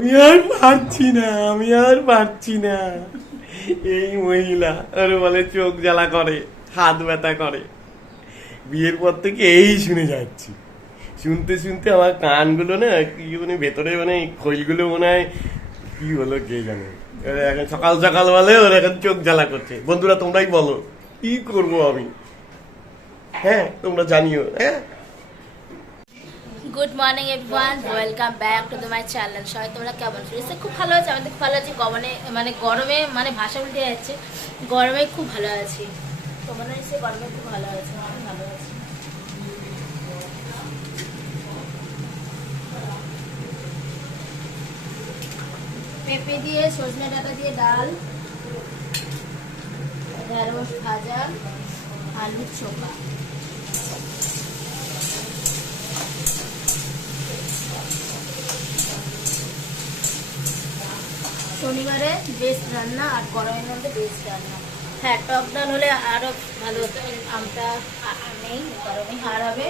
আমি আর পারছি না, আমি আর পারছি না। এই মহিলা ওর বলে চোখ জ্বালা করে, হাত ব্যথা করে। বিয়ের পর থেকে এই শুনে যাচ্ছি, শুনতে শুনতে আমার কানগুলো না কি মানে ভেতরে মানে খইগুলো মনে হয় কি হলো কে জানে। এখন সকাল সকাল বলে ওর এখন চোখ জ্বালা করছে। বন্ধুরা তোমরাই বলো কি করবো আমি, হ্যাঁ তোমরা জানিও। হ্যাঁ, good morning everyone, welcome back to my channel. সবাই তোমরা কেমন আছো? খুব ভালো আছে, আমাদের খুব ভালো আছি। গরমে মানে ভাষা উল্টে যাচ্ছে, গরমে খুব ভালো আছি। তোমরা নিশ্চয়ই গরমে খুব ভালো আছে, আমি ভালো আছি। পেঁপে দিয়ে সজনে ডাঁটা দিয়ে ডাল, ঢেঁড়স ভাজা, আলুর চোখা। শনিবারে বেস্ট রান্না আর গরমের মধ্যে বেস্ট রান্না। হ্যাঁ, টক ডাল হলে আরও ভালো হতো। আমটা নেই গরমে। আর হবে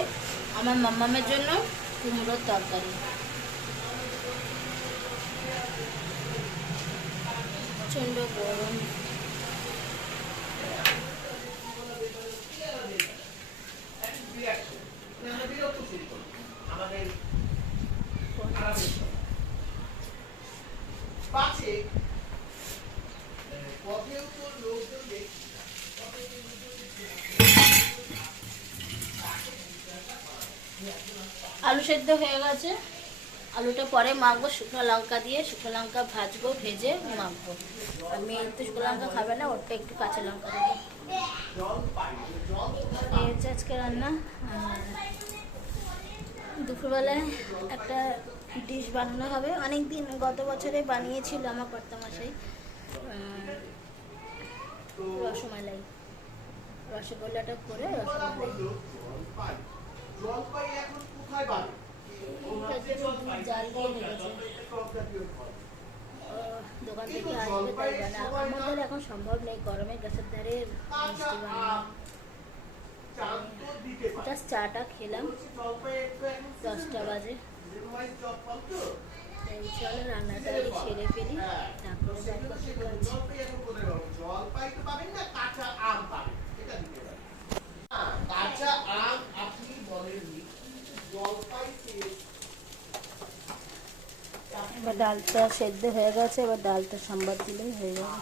আমার মাম্মামের জন্য কুমড়োর তরকারি। প্রচণ্ড গরম। আলু সেদ্ধ হয়ে গেছে, আলুটা পরে মাখবো শুকনো লঙ্কা দিয়ে। শুকনো লঙ্কা ভাজবো, ভেজে মাখবো। আমি তো শুকনো লঙ্কা খাবে না, ওটা একটু কাঁচা লঙ্কা দেবো। এই হচ্ছে আজকে রান্না। দুপুরবেলায় একটা ডিশ বানানো হবে, অনেক দিন গত বছরে বানিয়েছিল আমার কর্তামশাই। রসমালাই, রসগোল্লাটা করে রসমালাই জাল দিয়ে রেখেছে। দোকান থেকে আসবে তাই বানা। আমাদের এখন সম্ভব নেই গরমে গ্যাসের ধারে মিষ্টি বানানো। জাস্ট চাটা খেলাম, 10টা বাজে। চলো রান্নাটা সেরে ফেলি, তারপরে এবার ডালটা সেদ্ধ হয়ে গেছে, এবার ডালটা সাম্বার দিলেই হয়ে যাবে।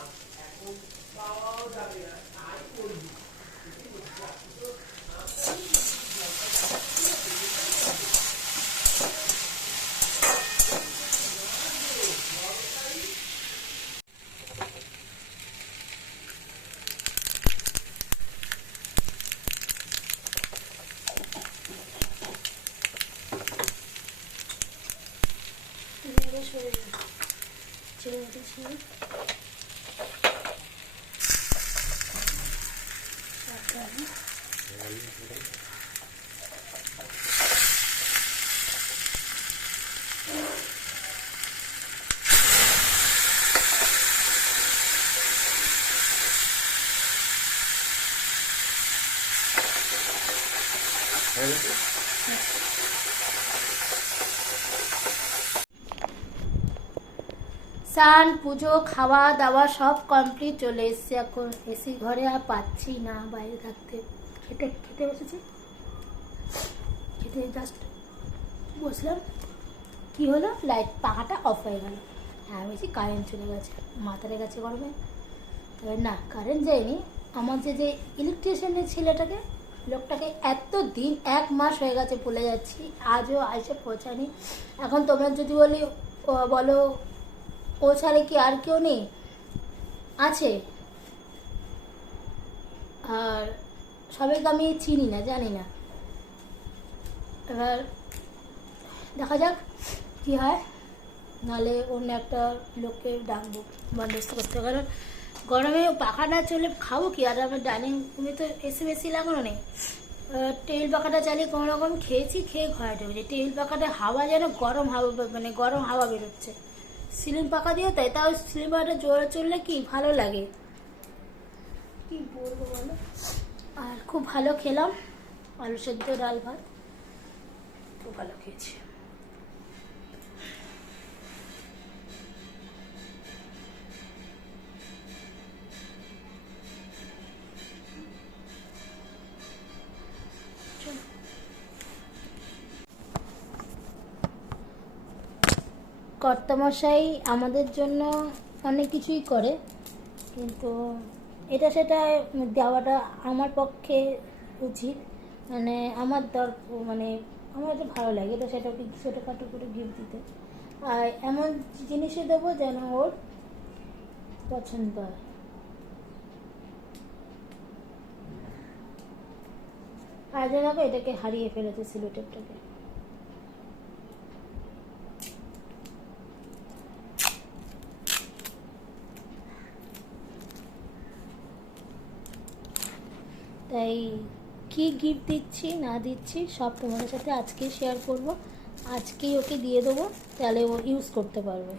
ছেড়ে দিচ্ছি। স্নান পুজো খাওয়া দাওয়া সব কমপ্লিট, চলে এসছি এখন এসি ঘরে। আর পাচ্ছি না বাইরে থাকতে। খেতে খেতে বসেছি, খেতে জাস্ট বসলাম, কি হলো লাইট পাখাটা অফ হয়ে গেল। হ্যাঁ বেশি কারেন্ট চলে গেছে, মাথারে গেছে গরমে। তবে না, কারেন্ট যায়নি। আমার যে ইলেকট্রিশিয়ানের ছেলেটাকে, লোকটাকে এত দিন 1 মাস হয়ে গেছে ভুলে যাচ্ছি, আজও এসে পৌঁছায়নি। এখন তোমরা যদি বলো ও ছাড়া কি আর কেউ নেই? আছে। আর সবাইকে আমি চিনি না, জানি না। এবার দেখা যাক কি হয়, নাহলে অন্য একটা লোককে ডাকবো বন্দোবস্ত করতে। কারণ গরমে পাখা না চলে খাবো কি? আর আমার ডাইনিং রুমে তো এসি বেশি লাগানো নেই। টেবিল পাখাটা চালিয়ে কোনো রকম খেয়েছি, খেয়ে ঘরে ঢুকেছি। টেবিল পাখাটা হাওয়া যেন গরম হাওয়া, মানে গরম হাওয়া বেরোচ্ছে। সিলিং পাখা দিয়ে তাই, তাও সিলিং পাখাটা জোরে চললে কি ভালো লাগে, কি বলবো বলো। আর খুব ভালো খেলাম, আলু সেদ্ধ ডাল ভাত, খুব ভালো খেয়েছি। কর্তামশাই আমাদের জন্য অনেক কিছুই করে, কিন্তু এটা সেটা দেওয়াটা আমার পক্ষে উচিত। মানে আমার মানে আমার এটা ভালো লাগে, এটা সেটা ওকে ছোটোখাটো করে গিফট দিতে। আর এমন জিনিসই দেবো যেন ওর পছন্দ হয়। আর জায়গাকে এটাকে হারিয়ে ফেলেছে সিলোটেপটাকে। তাই কি গিফট দিচ্ছি না দিচ্ছি সব তোমাদের সাথে আজকে শেয়ার করব। আজকেই ওকে দিয়ে দেবো, তাহলে ও ইউজ করতে পারবে।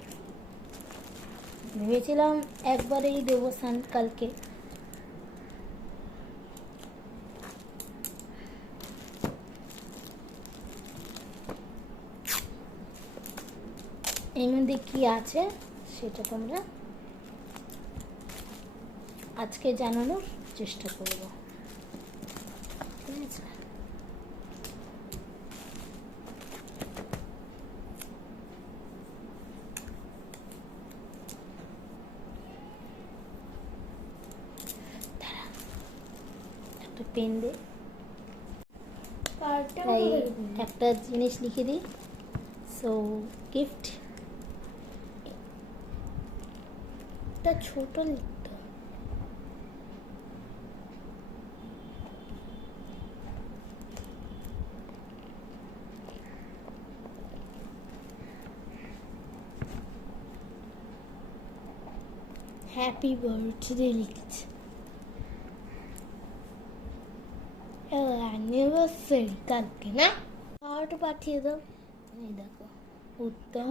ভেবেছিলাম একবারেই দেবো কালকে, এর মধ্যে কি আছে সেটা তোমরা আজকে জানানোর চেষ্টা করবো। ঠিক আছে, একটা পেন দে, তাই একটা জিনিস লিখে দিই। সো গিফট একটা ছোট লিখতো, হ্যাপি বার্থডে লিখেছে। অ্যানিভার্সারি কালকে না, হার্ট পাঠিয়ে দাও। এই দেখো উত্তম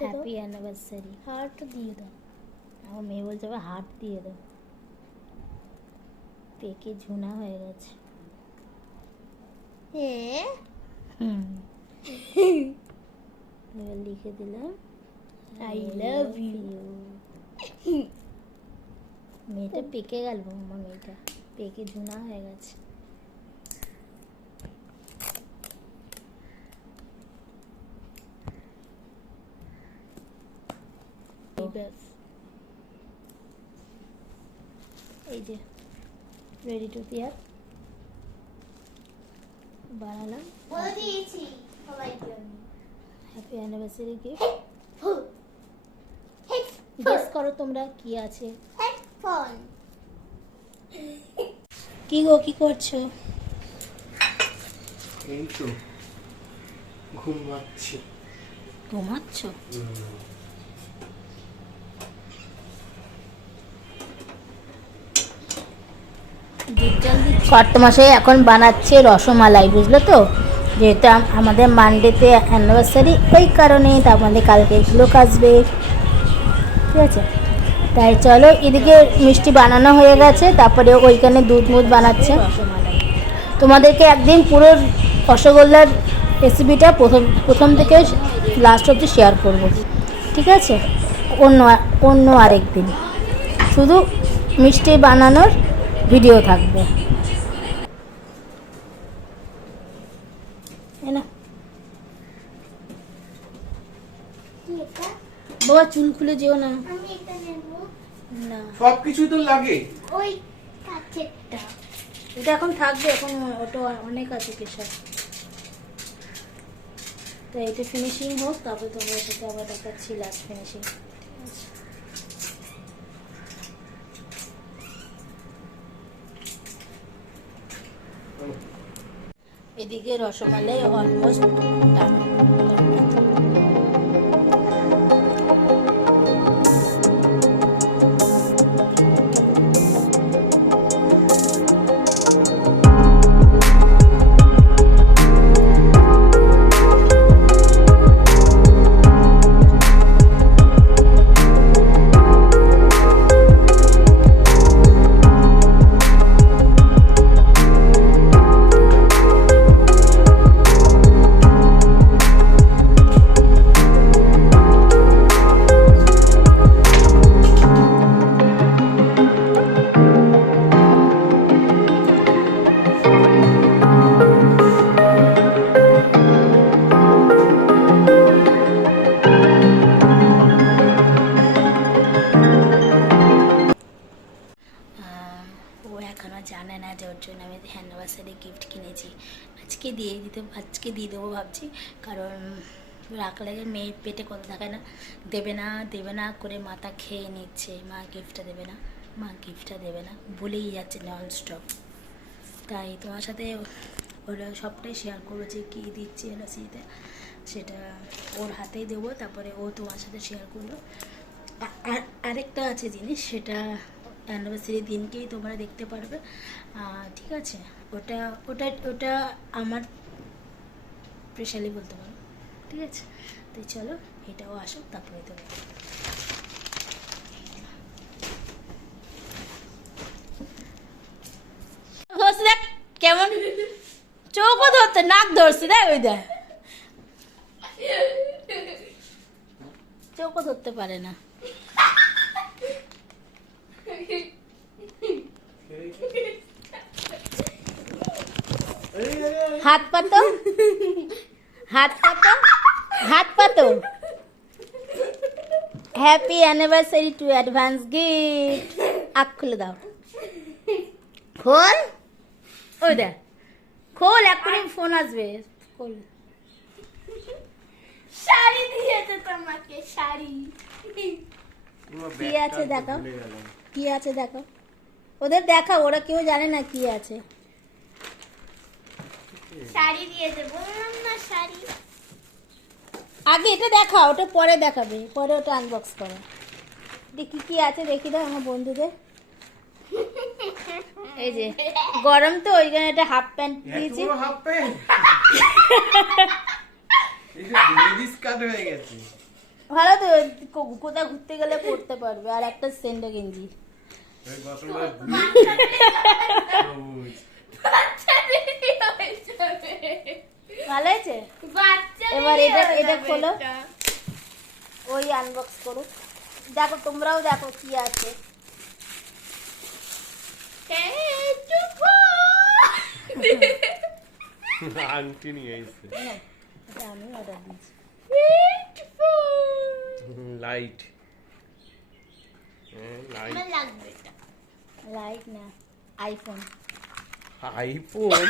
হ্যাপি অ্যানিভার্সারি, হার্ট দিয়ে দাও। আমার মেয়ে বলছে হার্ট দিয়ে দাও, পেকে ঝুনা হয়ে গেছে। এবার লিখে দিলাম আই লাভ ইউ। মেয়েটা পেকে গেল, আমার মেয়েটা পেকে ঝুনা হয়ে গেছে। এই যে রেডি টু পেয়ার বানালাম, বলে দিয়েছি সবাইকে আমি। Happy anniversary gift. গেস করো তোমরা কি আছে। হেডফোন। কি গো কি করছো? এই তো ঘুমাচ্ছি। ঘুমাচ্ছ? কর্তামশাই এখন বানাচ্ছে রসমালাই, বুঝলো তো? যেহেতু আমাদের মানডেতে অ্যানিভার্সারি, ওই কারণে তার মধ্যে কালকে লোক আসবে। ঠিক আছে, তাই চলো এদিকে মিষ্টি বানানো হয়ে গেছে, তারপরে ওইখানে দুধ মুধ বানাচ্ছে। তোমাদেরকে একদিন পুরো রসগোল্লার রেসিপিটা প্রথম থেকে লাস্ট অবধি শেয়ার করব, ঠিক আছে? অন্য আরেক দিন শুধু মিষ্টি বানানোর ভিডিও থাকবে। বাবা চুল খুলে যেও না। আমি এটা নেব না, সবকিছুই তো লাগে। ওই কাছেরটা। এটা এখন থাকবে, এখন ওটা অনেক আছে কেশর। তো এটা ফিনিশিং হোক, তারপরে তোমার সাথে আবার দেখাচ্ছি লাস্ট ফিনিশিং। এদিকে রসমালাই অলমোস্ট অ্যানিভার্সারি গিফট কিনেছি। আজকে দিয়ে দেবো ভাবছি, কারণ রাখলে মেয়ের পেটে কথা থাকে না, দেবে না করে মাথা খেয়ে নিচ্ছে, মা গিফটটা দেবে না বলেই যাচ্ছে নন স্টপ। তাই তোমার সাথে ওরা সবটাই শেয়ার করবো যে কী দিচ্ছি অ্যানিভার্সারিতে, সেটা ওর হাতেই দেবো, তারপরে ও তোমার সাথে শেয়ার করলো। আর আরেকটা আছে জিনিস, সেটা অ্যানিভার্সারি দিনকেই তোমরা দেখতে পারবে, ঠিক আছে? ওটা ওটা ওটা আমার স্পেশালি বলতে পারো, ঠিক আছে? তো চলো এটাও আসুক, তারপরে দেবো। দেখ কেমন চোখও ধরছে, নাক ধরছে, দেখ ওই দেখ, চোখও ধরতে পারে না। হাত পাতো, happy anniversary to advance gift. আখ খুলে দাও, খোল, ওই দেখ খোল, এক্ষুনি ফোন আসবে, খোল। শাড়ি দিয়েছে তোমাকে, শাড়ি। কি আছে দেখো, কি আছে দেখো, ওদের দেখাও, ওরা কেউ জানে না কি আছে। শাড়ি দিয়েছে, বললাম না শাড়ি। আগে এটা দেখাও, ওটা পরে দেখাবে, পরে ওটা আনবক্স করো। দেখি কি আছে, দেখি দাও আমার বন্ধুদের। এই যে গরম তো ওই জন্য একটা হাফ প্যান্ট দিয়েছি। হাফ প্যান্ট লেডিস কাট হয়ে গেছে। ভালো তো, কোথাও ঘুরতে গেলে পরতে পারবে। আর একটা সেন্ডো গেঞ্জি। ভালো হয়েছে। এবার এটা খোলো, ওই আনবক্স করো, দেখো তোমরাও দেখো কি আছে। আংটি নিয়ে এসেছে, আমি অর্ডার দিয়েছি। লাইট, আমার লাগবে এটা। লাইট না, আইফোন। আইফোন।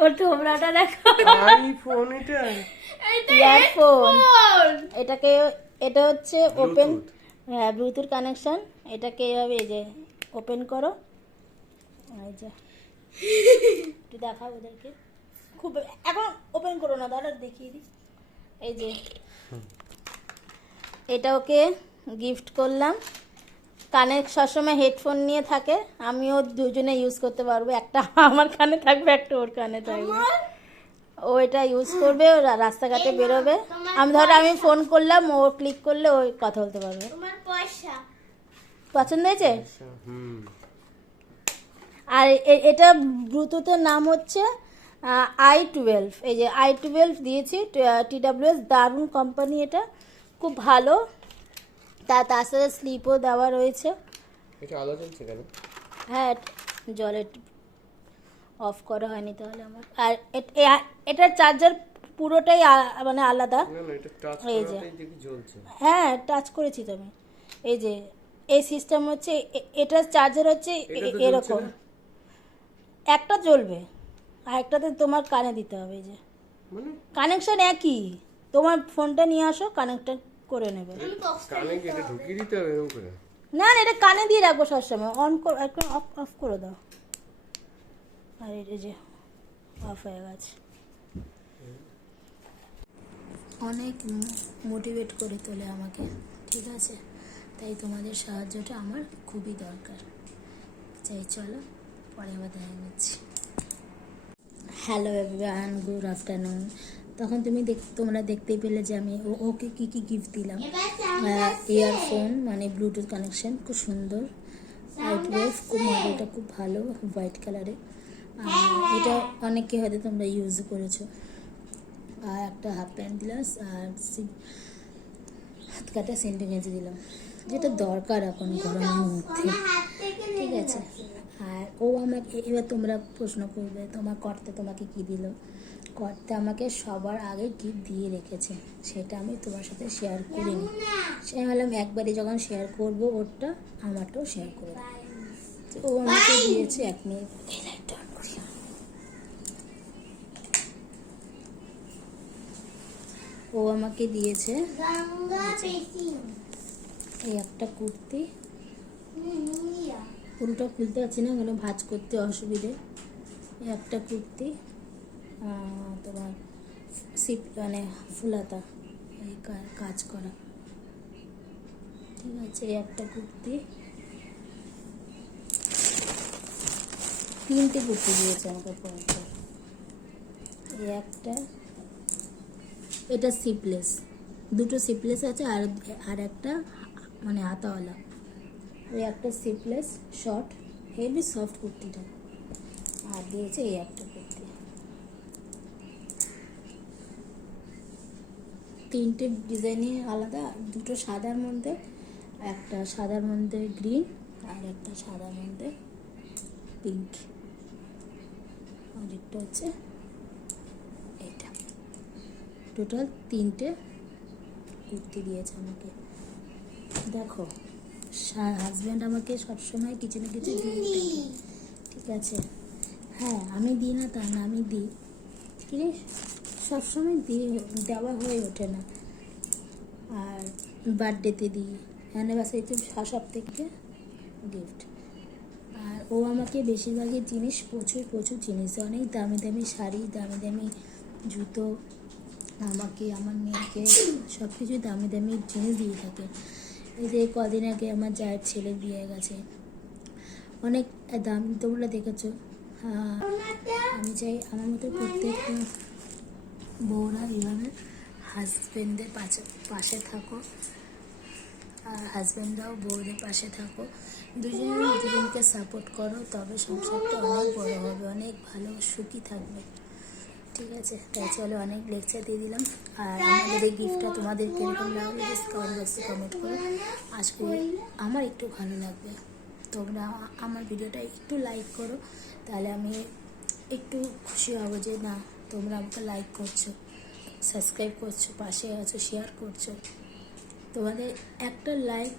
ওর তোমরাটা দেখো, আইফোন, এটা ইয়ারফোন। এটা হচ্ছে ওপেন, হ্যাঁ ব্লুটুথ কানেকশন। এটাকে এভাবে এই যে ওপেন করো, এই যে একটু দেখাও ওদেরকে, খুব এখন ওপেন করো না, দাঁড়া দেখিয়ে দিই। এই যে এটা ওকে গিফট করলাম। কানে সবসময় হেডফোন নিয়ে থাকে, আমিও দুজনে ইউজ করতে পারবো, একটা আমার কানে থাকবে, একটা ওর কানে থাকবে। ও এটা ইউজ করবে, ও রাস্তাঘাটে বেরোবে। আমি ফোন করলাম, ও ক্লিক করলে ও কথা বলতে পারবে। তোমার পয়সা। পছন্দ হয়েছে? হুম। আর এটা ব্লুটুথের নাম হচ্ছে i12। এই যে i12 দিয়েছি, TWS, দারুণ কোম্পানি, এটা খুব ভালো। তার সাথে স্লিপও দেওয়া রয়েছে। এটা আলো জ্বলছে কেন? হ্যাঁ, জলে অফ করা হয়নি তাহলে আমার। আর এটার চার্জার পুরোটাই মানে আলাদা। না না, এটা টাচ এই যে করাতেই দেখি জ্বলছে। হ্যাঁ, টাচ করেছি তো আমি। এই যে এই সিস্টেম হচ্ছে, এটার চার্জার হচ্ছে এটা তো এরকম, জ্বলছে একটা জ্বলবে আর একটাতে তোমার কানে দিতে হবে। এই যে মানে কানেকশন একই, তোমার ফোনটা নিয়ে আসো, কানেক্টর করে নেবে। কানে কি এটা ঢুকিয়ে দিতে হবে এরকম করে? না না, এটা কানে দিয়ে রাখবো সবসময়, অন করে একদম অফ করে দাও। আর এই যে অফ হয়ে গেছে। অনেক মোটিভেট করে তোলে আমাকে, ঠিক আছে? তাই তোমাদের সাহায্যটা আমার খুবই দরকার। চাই চলো পরে আবার দেখা যাচ্ছি। Hello everyone, good afternoon. তখন তোমরা দেখতেই পেলে যে আমি ওকে কী কী গিফট দিলাম। ইয়ারফোন মানে ব্লুটুথ কানেকশন, খুব সুন্দর, i12, খুব মডেলটা খুব ভালো, হোয়াইট কালারে। এটা অনেকে হয়তো তোমরা ইউজ করেছো। আর একটা হাফ প্যান্ট দিলাম, আর হাত কাটা সেন্টে গেঁজে দিলাম, যেটা দরকার এখন গরমের মধ্যে, ঠিক আছে? আর ও আমাকে, এবার তোমরা প্রশ্ন করবে তোমার কর্তা তোমাকে কি দিল। কর্তা আমাকে সবার আগে গিফট দিয়ে রেখেছে, সেটা আমি তোমার সাথে শেয়ার করিনি। সে ভাবলাম একবারে যখন শেয়ার করব ওরটা, আমারটাও শেয়ার করবো। তো ও আমাকে দিয়েছে, 1 মিনিট এই লাইটটা অন করি। ও আমাকে দিয়েছে এই একটা কুর্তি, পুরোটা খুলতে পারছি না কেন ভাঁজ করতে অসুবিধে। এই একটা কুর্তি, তোমার সিপ মানে ফুলাতা, এই কাজ করা, ঠিক আছে। এই একটা কুর্তি, 3টে কুর্তি দিয়েছে আমাকে পরপর। এই একটা, এটা সিপলেস, 2টো সিপলেস আছে, আর একটা মানে হাতাওয়ালা। ওই একটা সিপলেস শর্ট, হেভি সফট কুর্তিটা। আর দিয়েছে এই একটা কুর্তি, 3টে ডিজাইনই আলাদা, 2টো সাদার মধ্যে, একটা সাদার মধ্যে গ্রিন, আর একটা সাদার মধ্যে পিঙ্ক, আর একটা হচ্ছে এটা। টোটাল 3টে কুর্তি দিয়েছে আমাকে। দেখো, হাজব্যান্ড আমাকে সবসময় কিছু না কিছু দিয়ে থাকে, ঠিক আছে। হ্যাঁ, আমি দিই না তা না, আমি দিই, কিন্তু সবসময় দেওয়া হয়ে ওঠে না। আর বার্থডেতে দিই, অ্যানিভার্সারিতে, সব থেকে গিফট। আর ও আমাকে বেশিরভাগই জিনিস, প্রচুর জিনিস, অনেক দামি দামি শাড়ি, দামি দামি জুতো, আমাকে আমার মেয়েকে সব কিছুই দামি দামি জিনিস দিয়ে থাকে। এই যে কদিন আগে আমার জায়ের ছেলের বিয়ে গেছে, অনেক দাম, তোমরা দেখেছো। আমি চাই আমার মতো প্রত্যেক বউরা এভাবে হাজব্যান্ডদের পাশে থাকো, আর হাজব্যান্ডরাও বউদের পাশে থাকো, দুজনকে সাপোর্ট করো, তবে সংসারটা অনেক বড় হবে, অনেক ভালো সুখী থাকবে, ঠিক আছে। তাই চলো, অনেক লেকচার দিয়ে দিলাম। আর আমাদের এই গিফটটা তোমাদের কীরকম লাগবে কমেন্ট বক্সে কমেন্ট করো। আজকে আমার একটু ভালো লাগবে, তোমরা আমার ভিডিওটা একটু লাইক করো, তাহলে আমি একটু খুশি হব যে না, তোমরা আমাকে লাইক করছো, সাবস্ক্রাইব করছো, পাশে আছো, শেয়ার করছো। তোমাদের একটা লাইক